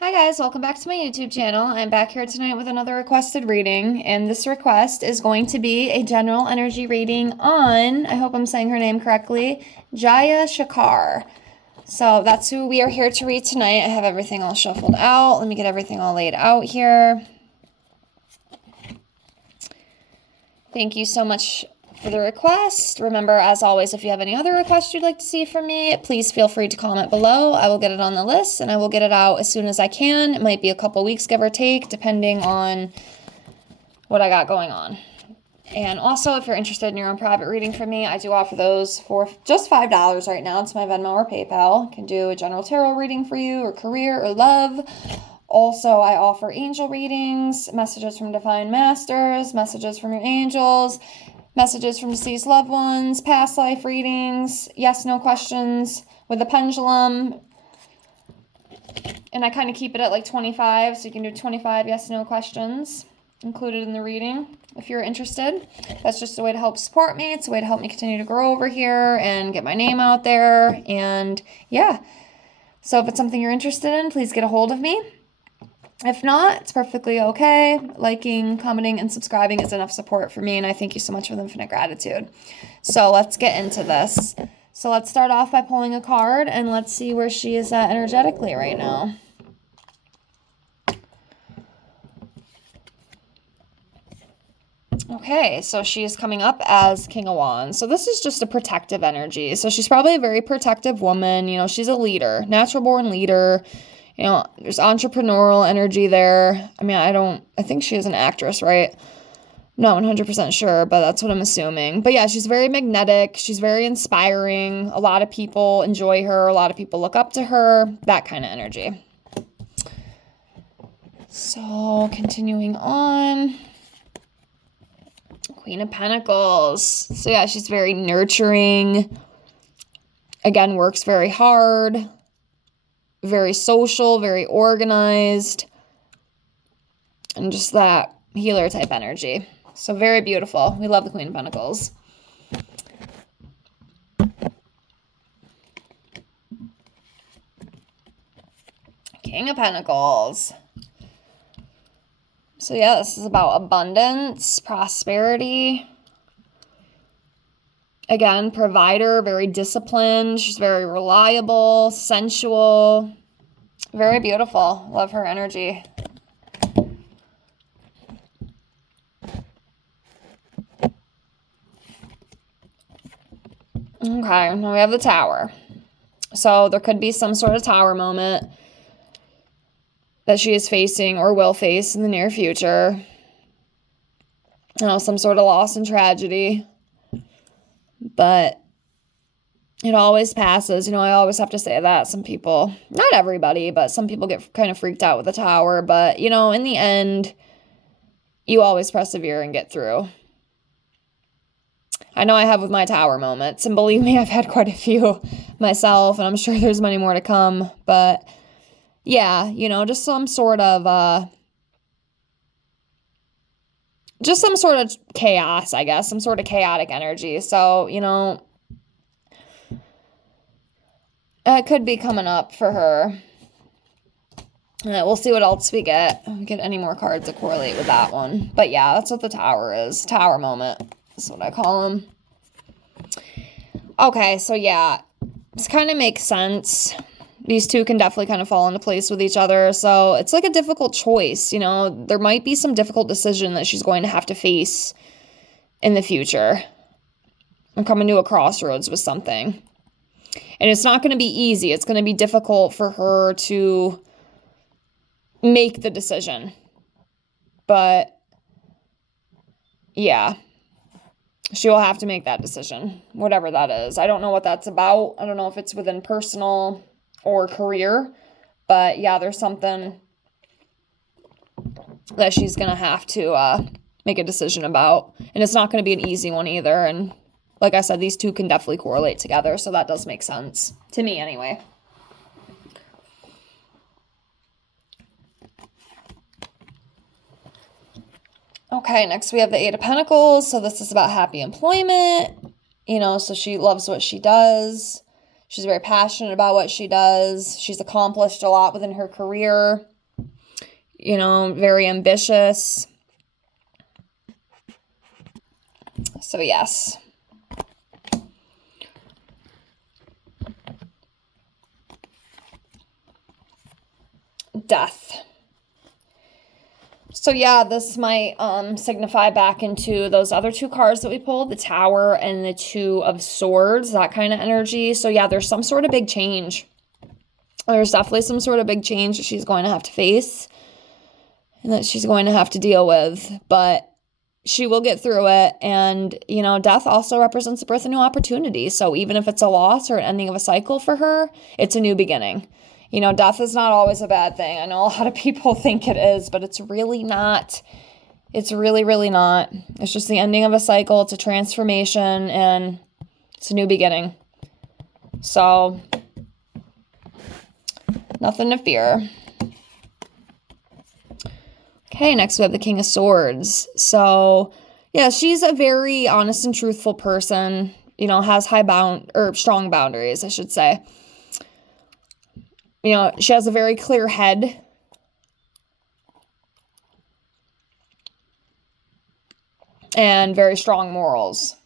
Hi guys, welcome back to my YouTube channel. I'm back here tonight with another requested reading, and this request is going to be a general energy reading on, I hope I'm saying her name correctly, Jiya Shankar. So that's who we are here to read tonight. I have everything all shuffled out. Let me get everything all laid out here. Thank you so much for the request. Remember, as always, if you have any other requests you'd like to see from me, please feel free to comment below. I will get it on the list and I will get it out as soon as I can. It might be a couple weeks, give or take, depending on what I got going on. And also, if you're interested in your own private reading from me, I do offer those for just $5 right now. It's my Venmo or PayPal. I can do a general tarot reading for you, or career, or love. Also, I offer angel readings, messages from divine masters, messages from your angels, messages from deceased loved ones, past life readings, yes/no questions with a pendulum. And I kind of keep it at like 25, so you can do 25 yes/no questions included in the reading if you're interested. That's just a way to help support me. It's a way to help me continue to grow over here and get my name out there. And yeah, so if it's something you're interested in, please get a hold of me. If not, it's perfectly okay. Liking, commenting, and subscribing is enough support for me, and I thank you so much with infinite gratitude. So let's get into this. So let's start off by pulling a card, and let's see where she is at energetically right now. Okay, so she is coming up as King of Wands. So this is just a protective energy. So she's probably a very protective woman. You know, she's a leader, natural born leader. You know, there's entrepreneurial energy there. I mean, I think she is an actress, right? Not 100% sure, but that's what I'm assuming. But yeah, she's very magnetic. She's very inspiring. A lot of people enjoy her. A lot of people look up to her. That kind of energy. So continuing on. Queen of Pentacles. So yeah, she's very nurturing. Again, works very hard. Very social, very organized, and just that healer type energy. So very beautiful. We love the Queen of Pentacles. King of Pentacles. So yeah, this is about abundance, prosperity. Again, provider, very disciplined. She's very reliable, sensual, very beautiful. Love her energy. Okay, now we have the Tower. So there could be some sort of Tower moment that she is facing or will face in the near future. You know, some sort of loss and tragedy. But it always passes. You know, I always have to say that. Some people, not everybody, but some people get kind of freaked out with the Tower. But, you know, in the end, you always persevere and get through. I know I have with my Tower moments. And believe me, I've had quite a few myself. And I'm sure there's many more to come. But, yeah, you know, just some sort of chaos, I guess. Some sort of chaotic energy. So, you know, it could be coming up for her. We'll see what else we get. If we get any more cards that correlate with that one. But yeah, that's what the Tower is. Tower moment. That's what I call them. Okay, so yeah. This kind of makes sense. These two can definitely kind of fall into place with each other. So it's like a difficult choice, you know. There might be some difficult decision that she's going to have to face in the future. I'm coming to a crossroads with something. And it's not going to be easy. It's going to be difficult for her to make the decision. But yeah, she will have to make that decision, whatever that is. I don't know what that's about. I don't know if it's within personal or career. But yeah, there's something that she's going to have to make a decision about. And it's not going to be an easy one either. And like I said, these two can definitely correlate together, so that does make sense. To me, anyway. Okay, next we have the Eight of Pentacles. So this is about happy employment. You know, so she loves what she does. She's very passionate about what she does. She's accomplished a lot within her career. Very ambitious. So yes. Death. So yeah, this might signify back into those other two cards that we pulled, the Tower and the Two of Swords, that kind of energy. So yeah, there's some sort of big change. There's definitely some sort of big change that she's going to have to face and that she's going to have to deal with, but she will get through it. And, death also represents the birth of new opportunity. So even if it's a loss or an ending of a cycle for her, it's a new beginning. Death is not always a bad thing. I know a lot of people think it is, but it's really not. It's really, really not. It's just the ending of a cycle. It's a transformation, and it's a new beginning. So, nothing to fear. Okay, next we have the King of Swords. So, yeah, she's a very honest and truthful person, has strong boundaries, I should say. She has a very clear head. And very strong morals.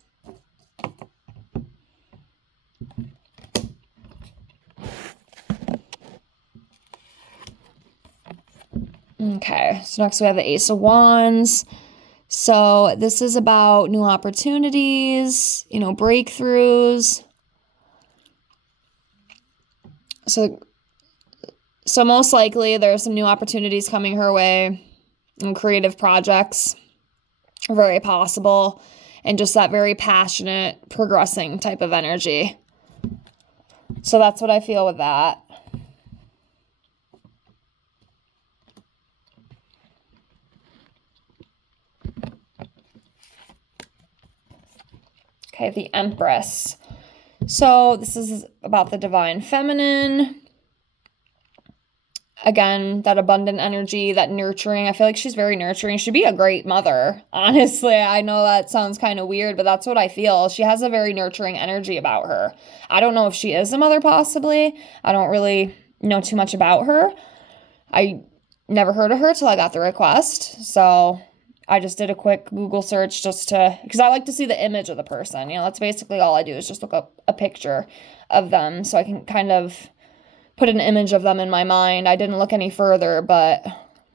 Okay, so next we have the Ace of Wands. So this is about new opportunities, breakthroughs. So most likely there's some new opportunities coming her way, and creative projects are very possible, and just that very passionate, progressing type of energy. So that's what I feel with that. Okay, the Empress. So this is about the divine feminine. Again, that abundant energy, that nurturing. I feel like she's very nurturing. She'd be a great mother. Honestly, I know that sounds kind of weird, but that's what I feel. She has a very nurturing energy about her. I don't know if she is a mother, possibly. I don't really know too much about her. I never heard of her till I got the request. So I just did a quick Google search because I like to see the image of the person. That's basically all I do is just look up a picture of them so I can kind of put an image of them in my mind. I didn't look any further, but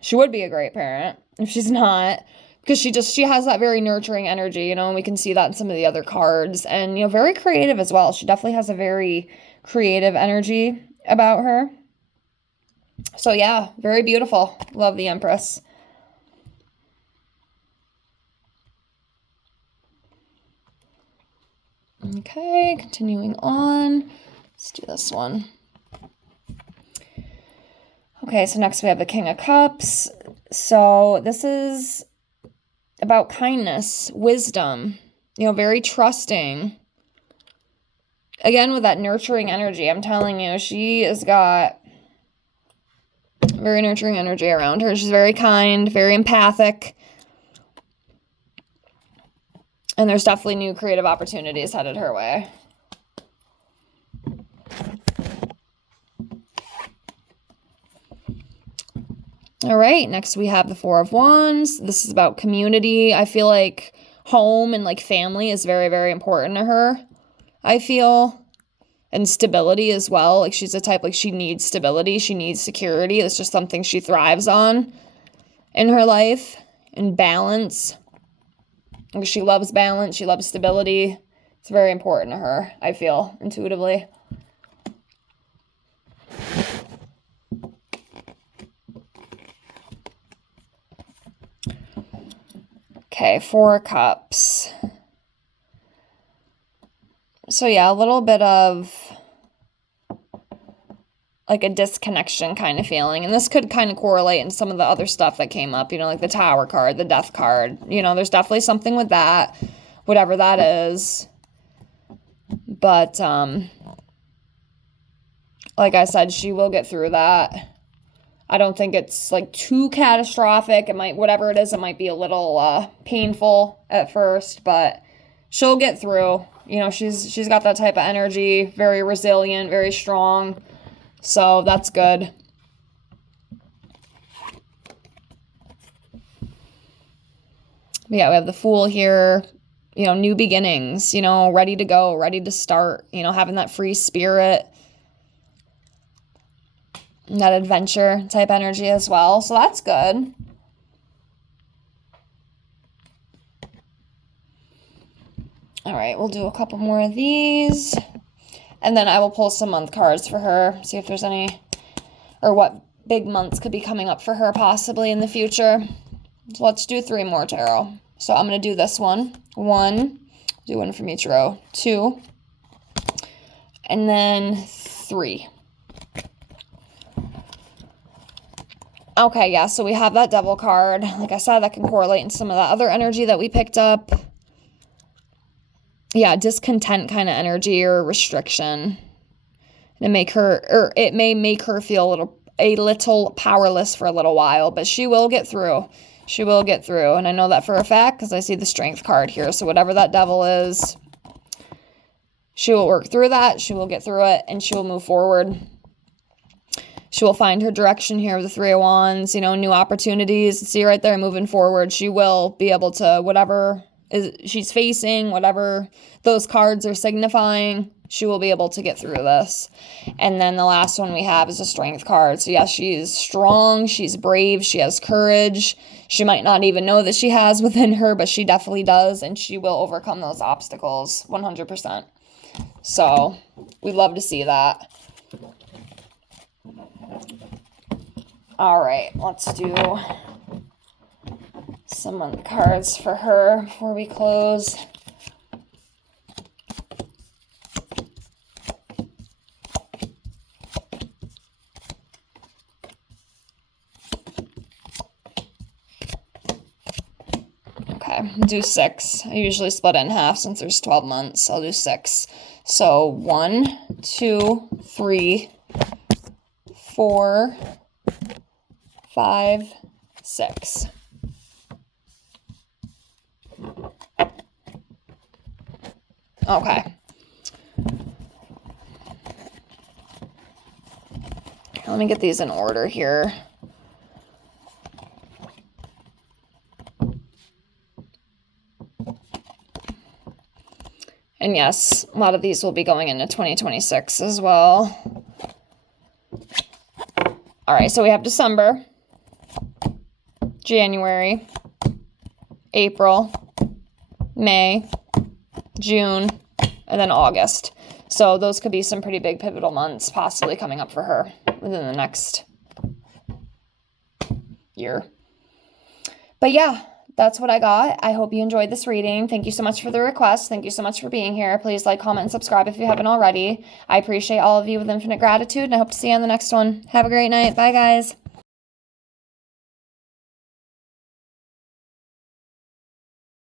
she would be a great parent if she's not, because she has that very nurturing energy, and we can see that in some of the other cards, and, very creative as well. She definitely has a very creative energy about her. So yeah, very beautiful. Love the Empress. Okay, continuing on. Let's do this one. Okay, so next we have the King of Cups. So this is about kindness, wisdom, very trusting. Again, with that nurturing energy, I'm telling you, she has got very nurturing energy around her. She's very kind, very empathic. And there's definitely new creative opportunities headed her way. All right, next we have the Four of Wands. This is about community. I feel like home and family is very, very important to her, I feel. And stability as well. She's a type, she needs stability. She needs security. It's just something she thrives on in her life. And balance. She loves balance. She loves stability. It's very important to her, I feel, intuitively. Okay, Four of Cups. So yeah, a little bit of a disconnection kind of feeling. And this could kind of correlate in some of the other stuff that came up, the Tower card, the Death card. There's definitely something with that, whatever that is. But, like I said, she will get through that. I don't think it's too catastrophic. It might, whatever it is, it might be a little painful at first, but she'll get through. You know, she's got that type of energy, very resilient, very strong. So that's good. Yeah, we have the Fool here. You know, new beginnings, you know, ready to go, ready to start, you know, having that free spirit, and that adventure type energy as well. So that's good. All right, we'll do a couple more of these. And then I will pull some month cards for her, see if there's any, or what big months could be coming up for her possibly in the future. So let's do 3 more tarot. So I'm going to do this one. 1, do 1 from each row. 2, and then 3. Okay, yeah, so we have that Devil card. Like I said, that can correlate in some of that other energy that we picked up. Yeah, discontent kind of energy or restriction. It may make her feel a little powerless for a little while, but she will get through. She will get through, and I know that for a fact because I see the Strength card here. So whatever that Devil is, she will work through that. She will get through it, and she will move forward. She will find her direction here with the 3 of Wands, you know, new opportunities. See right there, moving forward. She will be able to, whatever she's facing, whatever those cards are signifying, she will be able to get through this. And then the last one we have is a Strength card. So yes, she's strong, she's brave, she has courage. She might not even know that she has within her, but she definitely does, and she will overcome those obstacles 100%. So we'd love to see that. All right, let's do some month cards for her before we close. Okay, do 6. I usually split it in half since there's 12 months. I'll do 6. So 1, 2, 3, 4, 5, 6. Okay. Let me get these in order here. And yes, a lot of these will be going into 2026 as well. All right, so we have December, January, April, May, June, and then August. So those could be some pretty big pivotal months possibly coming up for her within the next year. But yeah, that's what I got. I hope you enjoyed this reading. Thank you so much for the request. Thank you so much for being here. Please like, comment, and subscribe if you haven't already. I appreciate all of you with infinite gratitude, and I hope to see you on the next one. Have a great night. Bye, guys.